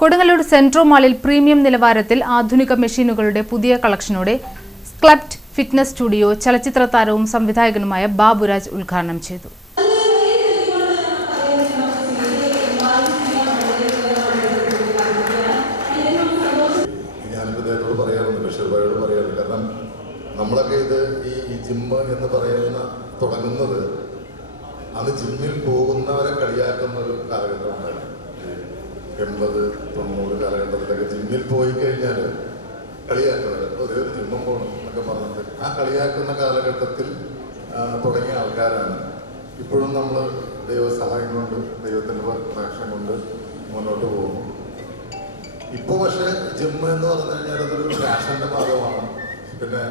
കൊടുങ്ങല്ലൂർ സെൻട്രോ മാളിൽ പ്രീമിയം നിലവാരത്തിൽ ആധുനിക മെഷീനുകളുടെ പുതിയ കളക്ഷനോടെ സ്ക്ലപ്റ്റ് ഫിറ്റ്നസ് സ്റ്റുഡിയോ ചലച്ചിത്ര താരവും സംവിധായകനുമായ ബാബുരാജ് ഉദ്ഘാടനം ചെയ്തു. നമ്മളൊക്കെ ഇത് ഈ ജിമ്മ് എന്ന് പറയുന്ന തുടങ്ങുന്നത് അന്ന് ജിമ്മിൽ പോകുന്നവരെ കളിയാക്കുന്ന ഒരു കാലഘട്ടം ഉണ്ടായിരുന്നു. 80-90 കാലഘട്ടത്തിലൊക്കെ ജിമ്മിൽ പോയി കഴിഞ്ഞാൽ കളിയാക്കുന്നവർ ഒരേ ഒരു ജിമ്മും പോകണം എന്നൊക്കെ പറഞ്ഞിട്ട് ആ കളിയാക്കുന്ന കാലഘട്ടത്തിൽ തുടങ്ങിയ ആൾക്കാരാണ്. ഇപ്പോഴും നമ്മൾ ദൈവസഹായം കൊണ്ട് ദൈവത്തിൻ്റെ പ്രേക്ഷണം കൊണ്ട് മുന്നോട്ട് പോകുന്നു. ഇപ്പോൾ പക്ഷേ ജിമ്മ് എന്ന് പറഞ്ഞു കഴിഞ്ഞാൽ അതൊരു ഫാഷൻ്റെ ഭാഗമാണ്, പിന്നെ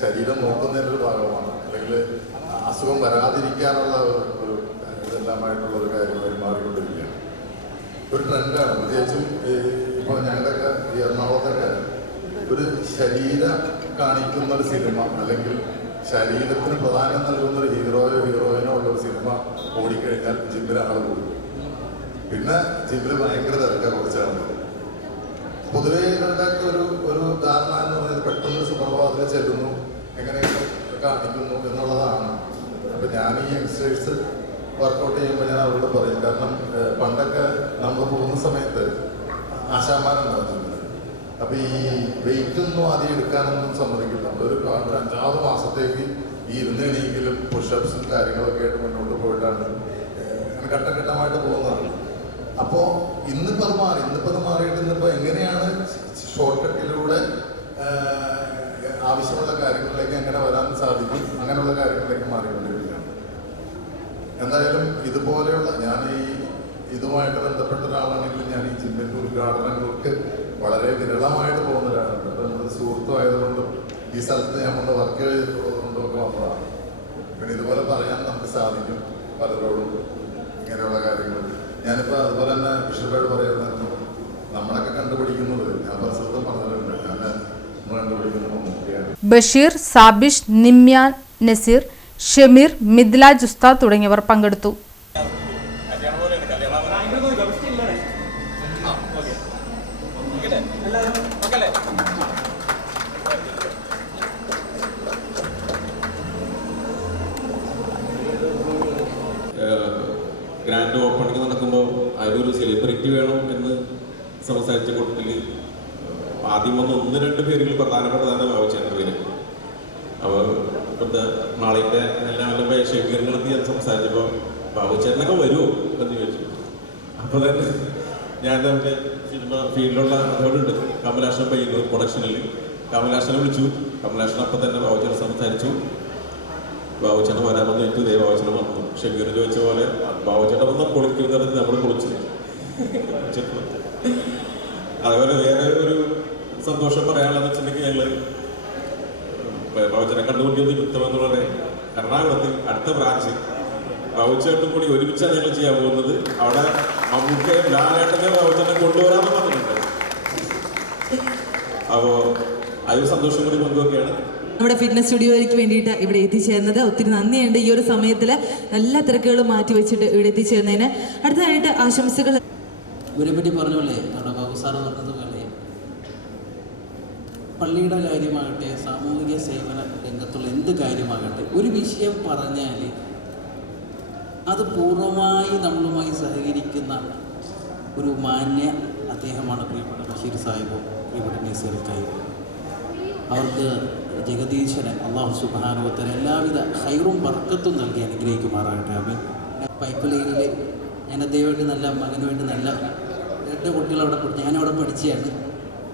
ശരീരം നോക്കുന്നതിൻ്റെ ഒരു ഭാഗമാണ്, അല്ലെങ്കിൽ അസുഖം വരാതിരിക്കാനുള്ള ഒരു ഇതെല്ലാമായിട്ടുള്ള ഒരു കാര്യമായി മാറിക്കൊണ്ടിരിക്കുകയാണ്. ഒരു ട്രെൻഡാണ്. പ്രത്യേകിച്ചും ഇപ്പോൾ ഞങ്ങളുടെയൊക്കെ ഈ എറണാകുളത്തൊക്കെ ഒരു ശരീരം കാണിക്കുന്ന ഒരു സിനിമ, അല്ലെങ്കിൽ ശരീരത്തിന് പ്രാധാന്യം നൽകുന്ന ഒരു ഹീറോയിനോ ഉള്ള ഒരു സിനിമ ഓടിക്കഴിഞ്ഞാൽ ജിമ്മിൽ ആൾ കൂടും. പിന്നെ ജിമ്മിൽ ഭയങ്കര തിരക്കാണ് കുറച്ചാണ്. പൊതുവേ ഇവരുടെയൊക്കെ ഒരു ധാരണ എന്ന് പറയുന്നത് പെട്ടെന്ന് സുപ്രഭാതത്തിൽ ചെല്ലുന്നു, എങ്ങനെയൊക്കെ കാണിക്കുന്നു എന്നുള്ളതാണ്. അപ്പം ഞാൻ ഈ യങ്സ്റ്റേഴ്സ് വർക്കൗട്ട് ചെയ്യുമ്പോൾ ഞാൻ അവരോട് പറയും, കാരണം പണ്ടൊക്കെ നമ്മൾ പോകുന്ന സമയത്ത് ആശാന്മാരുണ്ടാവും. അപ്പം ഈ വെയിറ്റൊന്നും ആദ്യം എടുക്കാനൊന്നും സമ്മതിക്കില്ല. നമ്മളൊരു 5-6 മാസത്തേക്ക് ഈ ഇരുന്നെണീക്കലും പുഷപ്സും കാര്യങ്ങളൊക്കെ ആയിട്ട് മുന്നോട്ട് പോയിട്ടാണ് ഘട്ടഘട്ടമായിട്ട് പോകുന്നതാണ്. അപ്പോൾ ഇന്നിപ്പോൾ അത് മാറിയിട്ട് ഇന്നിപ്പോൾ എങ്ങനെയാണ് ഷോർട്ട് കട്ടിലൂടെ ആവശ്യമുള്ള കാര്യങ്ങളിലേക്ക് എങ്ങനെ വരാൻ സാധിക്കും, അങ്ങനെയുള്ള കാര്യങ്ങളിലേക്ക് മാറിക്കൊണ്ടിരിക്കുകയാണ്. എന്തായാലും ഇതുപോലെയുള്ള ഞാൻ ഇതുമായിട്ട് ബന്ധപ്പെട്ട ഒരാളാണെങ്കിൽ ഞാൻ ഈ ജിമ്മിൻ്റെ ഉദ്ഘാടനങ്ങൾക്ക് വളരെ വിരളമായിട്ട് പോകുന്ന ഒരാളാണ്. അപ്പോൾ നമ്മുടെ സുഹൃത്തും ആയതുകൊണ്ടും ഈ സ്ഥലത്ത് ഞാൻ വന്ന് വർക്ക് ചെയ്തിട്ടുള്ളതുകൊണ്ടും ഒക്കെ വന്നതാണ്. പിന്നെ ഇതുപോലെ പറയാൻ നമുക്ക് സാധിക്കും പലരോടും ഇങ്ങനെയുള്ള കാര്യങ്ങൾ. ഞാനിപ്പോൾ അതുപോലെ തന്നെ ബിഷപ്പായിട്ട് പറയുന്നത് നമ്മളൊക്കെ കണ്ടുപിടിക്കുന്നത് ഞാൻ പ്രസക്തം പറഞ്ഞിട്ടുണ്ട്. നമ്മൾ കണ്ടുപിടിക്കുന്നത് ബഷീർ, സാബിഷ്, നിമ്യാൻ, നസീർ, ഷമീർ, മിദ്ലാജ് ഉസ്താദ് തുടങ്ങിയവർ പങ്കെടുത്തു. ഗ്രാൻഡ് ഓപ്പണിംഗ് നടക്കുമ്പോൾ അതിലൊരു സെലിബ്രിറ്റി വേണം എന്ന് സംസാരിച്ച കൂട്ടത്തിൽ ആദ്യം വന്ന് 1-2 പേരുകൾ പ്രധാനപ്പെട്ടതാണ് ബാബുച്ചേട്ടൻ്റെ പേര്. അപ്പോൾ ഇപ്പോഴത്തെ നാളത്തെ എല്ലാം ഷെഫീറിനടുത്ത് ഞാൻ സംസാരിച്ചപ്പോൾ ബാബുച്ചേട്ടനൊക്കെ വരുമോ എന്ന് ചോദിച്ചു. അപ്പോൾ തന്നെ ഞാൻ നമ്മുടെ സിനിമ ഫീൽഡിലുള്ള അതോടുണ്ട് കമലാഷൻ പയ്യന്നൂർ പ്രൊഡക്ഷനിൽ കമലാഷനെ വിളിച്ചു. കമലാഷൻ അപ്പം തന്നെ ബാബുച്ചേട്ടൻ സംസാരിച്ചു. ബാബുച്ചേട്ടൻ വരാമെന്ന് ചോദിച്ചു. ബാബുച്ചേട്ടൻ വന്നു. ഷെഫീർ ചോദിച്ച പോലെ ബാബുച്ചേട്ടൻ വന്നാൽ പൊളിക്കുന്ന തരത്തിൽ നമ്മൾ പൊളിച്ചു. അതുപോലെ വേറെ ഒരു സന്തോഷം പറയാനുള്ളതെന്ന് വെച്ചിട്ടുണ്ടെങ്കിൽ ഞങ്ങൾ ബാബുച്ചേട്ടനെ കണ്ടുകൊണ്ടിരുന്ന യുദ്ധമെന്നുള്ളത് എറണാകുളത്ത് അടുത്ത ബ്രാഞ്ച് ബാബുച്ചേട്ടനും കൂടി ഒരുമിച്ചാണ് ഞങ്ങൾ ചെയ്യാൻ പോകുന്നത്. അവിടെ മമ്മൂക്കയും ലാലേട്ടനെ ബാബുച്ചേട്ടനെ കൊണ്ടുവരാമെന്ന് പറഞ്ഞിട്ടുണ്ട്. അപ്പോൾ അതൊരു സന്തോഷം കൂടി പങ്കുവെക്കുകയാണ്. നമ്മുടെ ഫിറ്റ്നസ് സ്റ്റുഡിയോയ്ക്ക് വേണ്ടിയിട്ട് ഇവിടെ എത്തിച്ചേർന്നത് ഒത്തിരി നന്ദിയുണ്ട്. ഈ ഒരു സമയത്തിൽ എല്ലാ തിരക്കുകളും മാറ്റി വെച്ചിട്ട് ഇവിടെ എത്തിച്ചേർന്നതിന്. അടുത്തതായിട്ട് ആശംസകൾ. ഇവരെപ്പറ്റി പറഞ്ഞോളേ, നമ്മുടെ ബാബു സാറ് പറഞ്ഞതുപോലെ പള്ളിയുടെ കാര്യമാകട്ടെ, സാമൂഹിക സേവന രംഗത്തുള്ള എന്ത് കാര്യമാകട്ടെ, ഒരു വിഷയം പറഞ്ഞാൽ അത് പൂർണ്ണമായി നമ്മളുമായി സഹകരിക്കുന്ന ഒരു മാന്യ അദ്ദേഹമാണ് പ്രിയപ്പെട്ട ബഷീർ സാഹിബും പ്രിയപ്പെട്ട നസീർ സാഹിബും. അവർക്ക് ജഗദീശ്വരൻ അള്ളാഹു സുബ്ഹാനഹു വ തആല എല്ലാവിധ ഹൈറും ബർക്കത്തും നൽകി അനുഗ്രഹിക്കുമാറാകട്ടെ. ആമീൻ. പൈപ്പ് ലൈനിൽ ഞാൻ അദ്ദേഹമായിട്ട് നല്ല മകന് വേണ്ടി നല്ല 2 കുട്ടികളവിടെ ഞാനവിടെ പഠിച്ചതാണ്.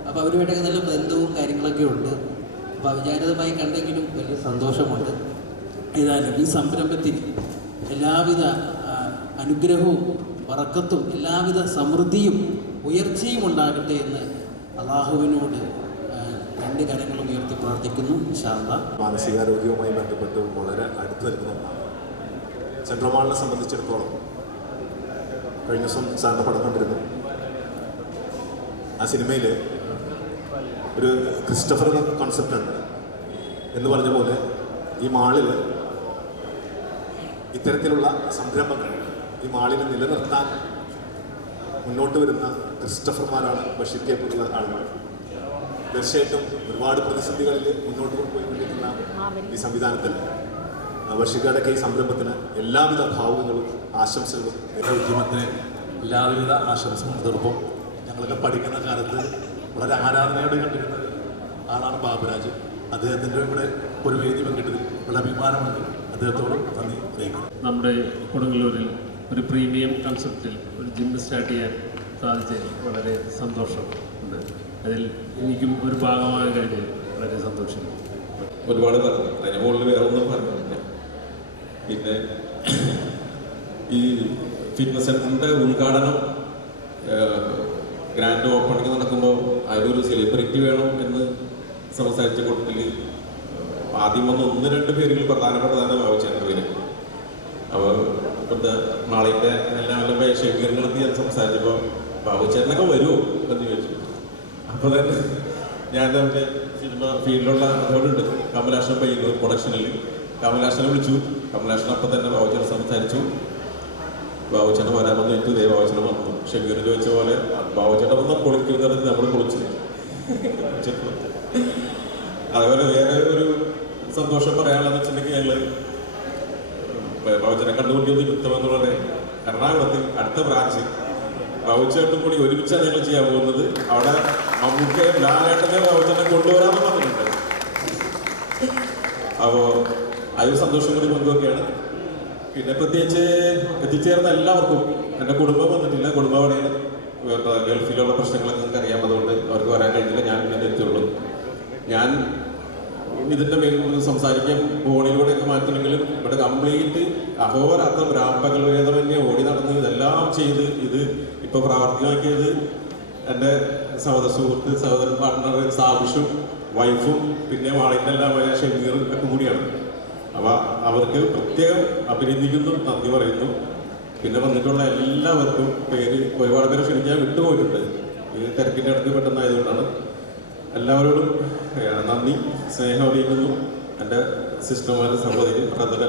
അപ്പോൾ അവരുമായിട്ടൊക്കെ നല്ല ബന്ധവും കാര്യങ്ങളൊക്കെ ഉണ്ട്. അപ്പോൾ അവിചാരിതമായി കണ്ടെങ്കിലും വലിയ സന്തോഷമുണ്ട്. ഏതായാലും ഈ സംരംഭത്തിന് എല്ലാവിധ അനുഗ്രഹവും ബർക്കത്തും എല്ലാവിധ സമൃദ്ധിയും ഉയർച്ചയും ഉണ്ടാകട്ടെ എന്ന് അള്ളാഹുവിനോട് 2 കരങ്ങളും ഉയർത്തി പ്രാർത്ഥിക്കുന്നു. ഇൻഷാ അല്ലാഹ്. മാനസികാരോഗ്യവുമായി ബന്ധപ്പെട്ട് വളരെ അടുത്ത് വരുന്ന ഒന്നാണ്. സെൻട്രോ മാളിനെ സംബന്ധിച്ചിടത്തോളം കഴിഞ്ഞ ദിവസം സാറിൻ്റെ പടം കണ്ടിരുന്നു. ആ സിനിമയിൽ ഒരു ക്രിസ്റ്റഫർ കോൺസെപ്റ്റ് ഉണ്ട് എന്ന് പറഞ്ഞ പോലെ ഈ മാളിൽ ഇത്തരത്തിലുള്ള സംരംഭങ്ങൾ ഈ മാളിനെ നിലനിർത്താൻ മുന്നോട്ട് വരുന്ന ക്രിസ്റ്റഫർമാരാണ് ബഷീർ പോലുള്ള ആളുകൾ. തീർച്ചയായിട്ടും ഒരുപാട് പ്രതിസന്ധികളിൽ മുന്നോട്ട് കൊണ്ടുപോയിക്കൊണ്ടിരിക്കുന്ന ഈ സംവിധാനത്തിൽ ബഷീർക്കാടൊക്കെ ഈ സംരംഭത്തിന് എല്ലാവിധ ഭാവുകങ്ങളും ആശംസകളും ഉദ്യമത്തിന് എല്ലാവിധ ആശംസകളും തീർപ്പും. ഞങ്ങളൊക്കെ പഠിക്കുന്ന കാലത്ത് വളരെ ആരാധനയോടെ കണ്ടിരുന്ന ആളാണ് ബാബുരാജ്. അദ്ദേഹത്തിൻ്റെ കൂടെ ഒരു വേദി പങ്കിട്ടതിൽ വളരെ അഭിമാനമുണ്ട്. അദ്ദേഹത്തോട് നന്ദി അറിയിക്കുന്നു. നമ്മുടെ കൊടുങ്ങല്ലൂരിൽ ഒരു പ്രീമിയം കൺസെപ്റ്റിൽ ഒരു ജിം സ്റ്റാർട്ട് ചെയ്യാൻ സാധിച്ചതിൽ വളരെ സന്തോഷം ഉണ്ട്. അതിൽ എനിക്കും ഒരു ഭാഗമായി കഴിഞ്ഞ് വളരെ സന്തോഷിക്കുന്നു. ഒരുപാട് പറഞ്ഞു, അതിന് മുകളിൽ വേറെ ഒന്നും പറഞ്ഞില്ല. പിന്നെ ഈ ഫിറ്റ്നസ് സെൻ്ററിൻ്റെ ഉദ്ഘാടനം ഗ്രാൻഡ് ഓപ്പണിങ് നടക്കുമ്പോൾ അതിലൊരു സെലിബ്രിറ്റി വേണം എന്ന് സംസാരിച്ച കൂട്ടത്തിൽ ആദ്യം വന്ന് 1-2 പേരുകൾ പ്രധാനപ്പെട്ടതാണ് ബാബുച്ചേട്ടൻ്റെ പേര്. അപ്പോൾ ഇപ്പോഴത്തെ നാളിൻ്റെ എല്ലാം ഷെഡ്യൂളിനടുത്ത് ഞാൻ സംസാരിച്ചപ്പോൾ ബാബുച്ചേട്ടനൊക്കെ വരുമോ എന്ന് ചോദിച്ചു. അപ്പോൾ തന്നെ ഞാൻ എൻ്റെ സിനിമ ഫീൽഡിലുള്ള അതോടുണ്ട് കമലാഷൻ പയ്യന്നൂർ പ്രൊഡക്ഷനിൽ കമലാഷനെ വിളിച്ചു. കമലാഷൻ അപ്പം തന്നെ ബാബുച്ചേട്ടൻ സംസാരിച്ചു. ബാബുച്ചേട്ടൻ വരാമെന്ന് വെച്ചു. ബാബുച്ചേട്ടൻ വന്നു. ഷെഡ്യൂളിൽ ചോദിച്ച പോലെ ബാബുച്ചേട്ടൻ വന്ന് പൊളിക്കുന്നിടത്ത് നമ്മൾ പൊളിച്ചു. അതുപോലെ വേറെ ഒരു സന്തോഷം പറയാനുള്ളതെന്ന് വെച്ചിട്ടുണ്ടെങ്കിൽ ഞങ്ങൾ ബാബുച്ചേട്ടനെ കണ്ടുകൊണ്ടിരുന്ന യുക്തമെന്നുള്ളത് എറണാകുളത്ത് അടുത്ത ബ്രാഞ്ച് ബാബുച്ചേട്ടനും കൂടി ഒരുമിച്ചാണ് ഞങ്ങൾ ചെയ്യാൻ പോകുന്നത്. അവിടെ മമ്മൂക്കയും ലാലേട്ടനെ ബാബുച്ചേട്ടനെ കൊണ്ടുവരാമെന്ന് പറഞ്ഞിട്ടുണ്ട്. അപ്പോൾ അത് സന്തോഷം കൂടി പങ്കുവെക്കുകയാണ്. പിന്നെ പ്രത്യേകിച്ച് എത്തിച്ചേർന്ന എല്ലാവർക്കും, എൻ്റെ കുടുംബം വന്നിട്ടില്ല, കുടുംബം അവിടെയാണ്, ഗൾഫിലുള്ള പ്രശ്നങ്ങളൊക്കെ നിങ്ങൾക്ക് അറിയാം, അതുകൊണ്ട് അവർക്ക് വരാൻ കഴിഞ്ഞില്ല. ഞാൻ ഇങ്ങനെ എത്തിയുള്ളൂ. ഞാൻ ഇതിൻ്റെ മേലിൽ സംസാരിക്കാൻ ഫോണിലൂടെയൊക്കെ മാറ്റണമെങ്കിലും ഇവിടെ കംപ്ലീറ്റ് അഹോരാത്രം രാപ്പകൽ വേദമന്യെ ഓടി നടന്ന് ഇതെല്ലാം ചെയ്ത് ഇത് ഇപ്പോൾ പ്രാവർത്തികമാക്കിയത് എൻ്റെ സുഹൃത്ത് സഹോദരൻ പാർട്ട്ണർ സാബിഷും വൈഫും പിന്നെ വാളിൻ്റെ എല്ലാമായ ഷെമീറും ഒക്കെ കൂടിയാണ്. അപ്പോൾ അവർക്ക് പ്രത്യേകം അഭിനന്ദിക്കുന്നു, നന്ദി പറയുന്നു. പിന്നെ വന്നിട്ടുള്ള എല്ലാവർക്കും ഒരുപാട് പേര് ക്ഷണിക്കാൻ വിട്ടുപോയിട്ടുണ്ട്. ഈ തിരക്കിൻ്റെ അടുത്ത് പെട്ടെന്നായതുകൊണ്ടാണ്. എല്ലാവരോടും നന്ദി, സ്നേഹം അറിയിക്കുന്നു. എൻ്റെ സിസ്റ്റർമാരുടെ സഹോദരി ബ്രദർ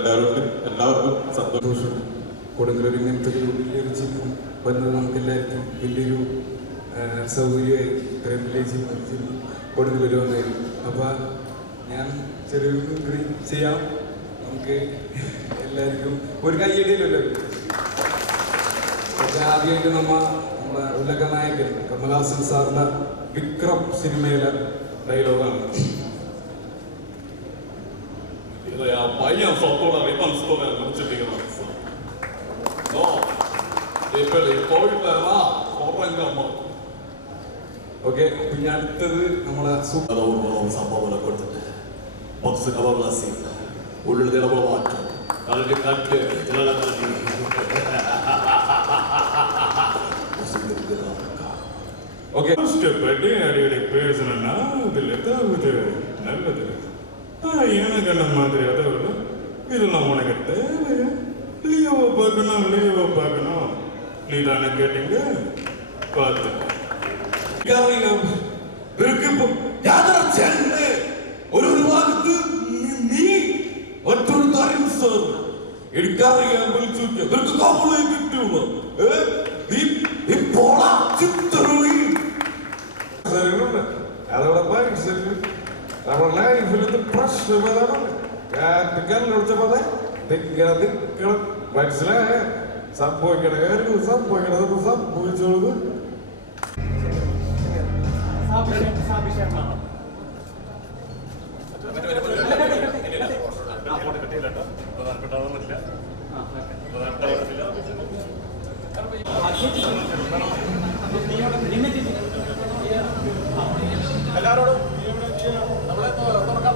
എല്ലാവർക്കും സന്തോഷം. കൊടുങ്ങല്ലൂർ ഇങ്ങനത്തെ ഒരു വലിയൊരു ജിം വന്നത് നമുക്കെല്ലാവർക്കും വലിയൊരു സൗകര്യമായി. ഇത്രയും വലിയ ജിം കൊടുങ്ങല്ലൂർ വന്നായിരുന്നു. അപ്പോൾ ഞാൻ ചെറിയൊരു ചെയ്യാം. നമുക്ക് എല്ലാവർക്കും ഒരു കയ്യടിയിലല്ലോ. ആദ്യമായിട്ട് നമ്മുടെ ഉലക നായകൻ കമലഹാസൻ സാറിൻ്റെ വിക്രം സിനിമയിലെ ഡയലോഗാണ്. പയ്യൻ സ്വത്തോടെ റിബൺസ്തോടെ മുറിച്ചിട്ടിരിക്കണം. ഓക്കെ, പിന്നെ അടുത്തത് നമ്മളെ സംഭവങ്ങളെ കൊടുത്തിട്ട് ബോക്സ് കവർലാസി ഉള്ളിൽ ഇടപെട മാറ്റം കളിന്റെ കട്ട് ഓക്കെ கஷ்டப்பட்டு அடிக்கடி பேசணும்னா அதில் ஏதாவது நல்லது. எனக்கு என்ன மாதிரி அதாவது இதெல்லாம் உனக்கு தேவையா? லீவை பார்க்கணும். நீ தானே கேட்டீங்க, பார்த்து ഒരു ഭാഗത്ത് നീ മറ്റൊരു കാര്യം സാർ എനിക്കറിയാൻ വിളിച്ചു ഇവർക്ക് കവളെ കിട്ടുള്ളൂ. അതോടൊപ്പം നമ്മുടെ ലൈഫിൽ പ്രശ്നം ഏതാണ്? മനസ്സിലായ സംഭവിക്കണ കാര്യം സംഭവിച്ചോളൂ. എല്ലാവരോടും നമ്മളെ തുറക്കാം.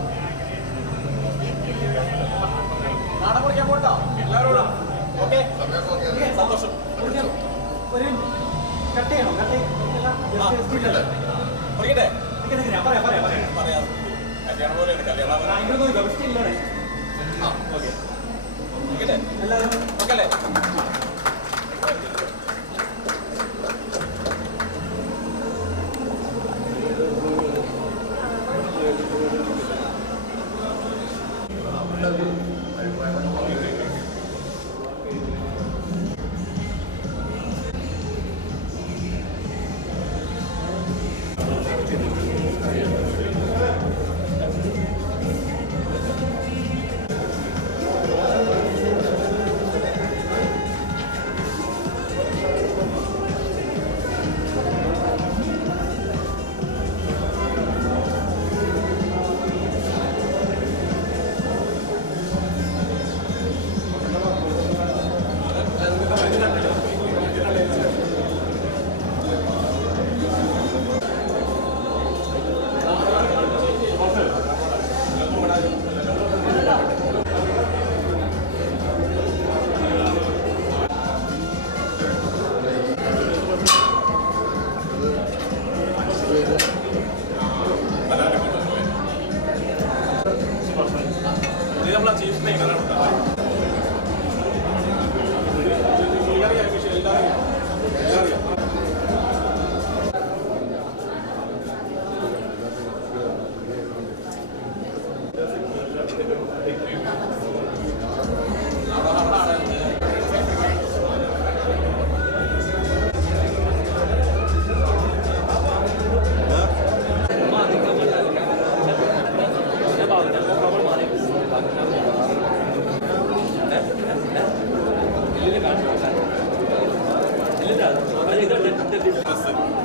നാടൻ കുടിക്കാൻ പോകട്ടോ എല്ലാവരോടും. ഓക്കെ, സന്തോഷം. കട്ട് ചെയ്യണോ? പറയാം കല്യാണം പോലെ കല്യാണം ഓക്കെ എല്ലാവരും ഓക്കെ അല്ലേ? ഫിറ്റ്നസ്